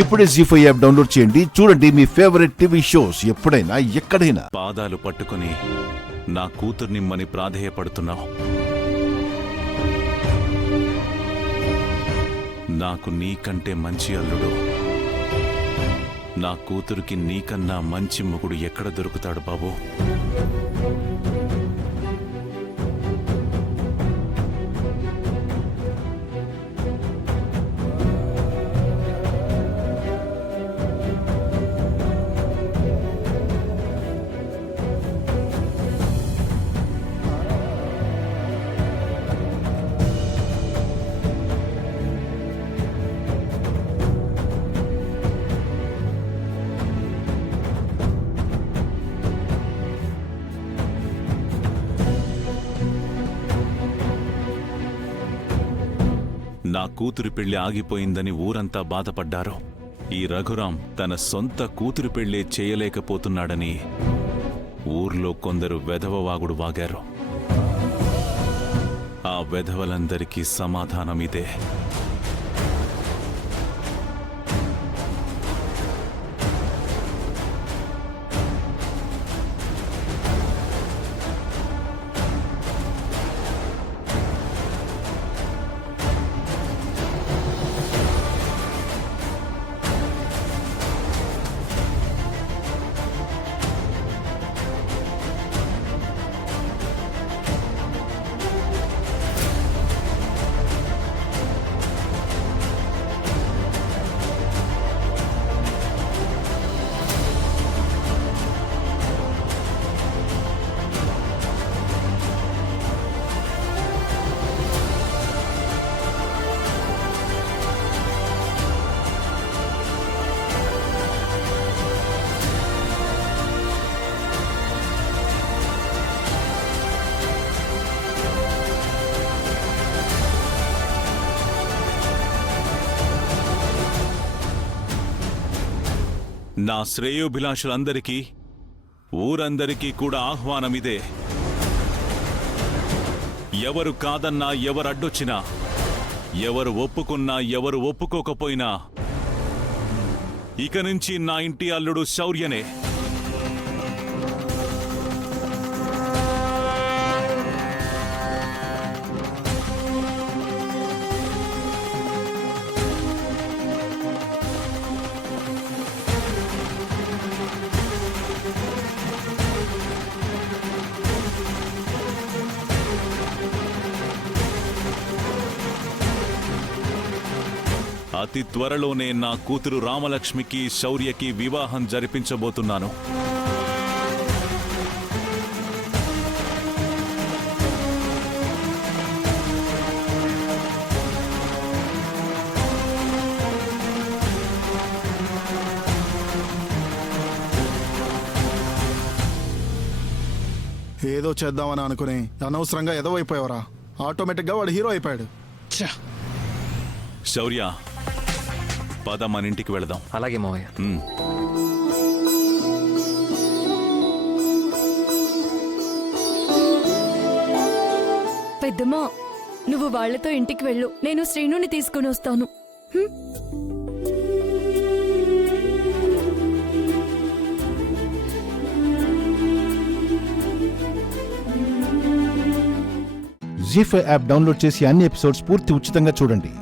ఇప్పుడే జీ5 app download చేయండి. చూడండి మీ ఫేవరెట్ టీవీ షోస్ ఎప్పుడైనా ఎక్కడైనా. పాదాలు పట్టుకుని నా కూతుర్నిమ్మని ప్రాధేయపడుతున్నావు. నాకు నీకంటే మంచి అల్లుడు, నా కూతురికి నీకన్నా మంచి మొగుడు ఎక్కడ దొరుకుతాడు బాబు? నా కూతురి పెళ్లి ఆగిపోయిందని ఊరంతా బాధపడ్డారు. ఈ రఘురాం తన సొంత కూతురి పెళ్లే చేయలేకపోతున్నాడని ఊర్లో కొందరు వెధవవాగుడు వాగారు. ఆ వెధవలందరికీ సమాధానమిదే. నా శ్రేయోభిలాషులందరికీ, ఊరందరికీ కూడా ఆహ్వానమిదే. ఎవరు కాదన్నా, ఎవరడ్డొచ్చినా, ఎవరు ఒప్పుకున్నా, ఎవరు ఒప్పుకోకపోయినా ఇక నుంచి నా ఇంటి అల్లుడు శౌర్యనే. అతి త్వరలోనే నా కూతురు రామలక్ష్మికి, శౌర్యకి వివాహం జరిపించబోతున్నాను. ఏదో చేద్దామని అనుకుని అనవసరంగా ఏదో అయిపోయావరా. ఆటోమేటిక్గా వాడు హీరో అయిపోయాడు. శౌర్య, పద మన ఇంటికి వెళదాం. అలాగే మావయ్య. పెద్దమ్మా, నువ్వు వాళ్లతో ఇంటికి వెళ్ళు, నేను శ్రీనుని తీసుకుని వస్తాను. జీ5 యాప్ డౌన్లోడ్ చేసి అన్ని ఎపిసోడ్స్ పూర్తి ఉచితంగా చూడండి.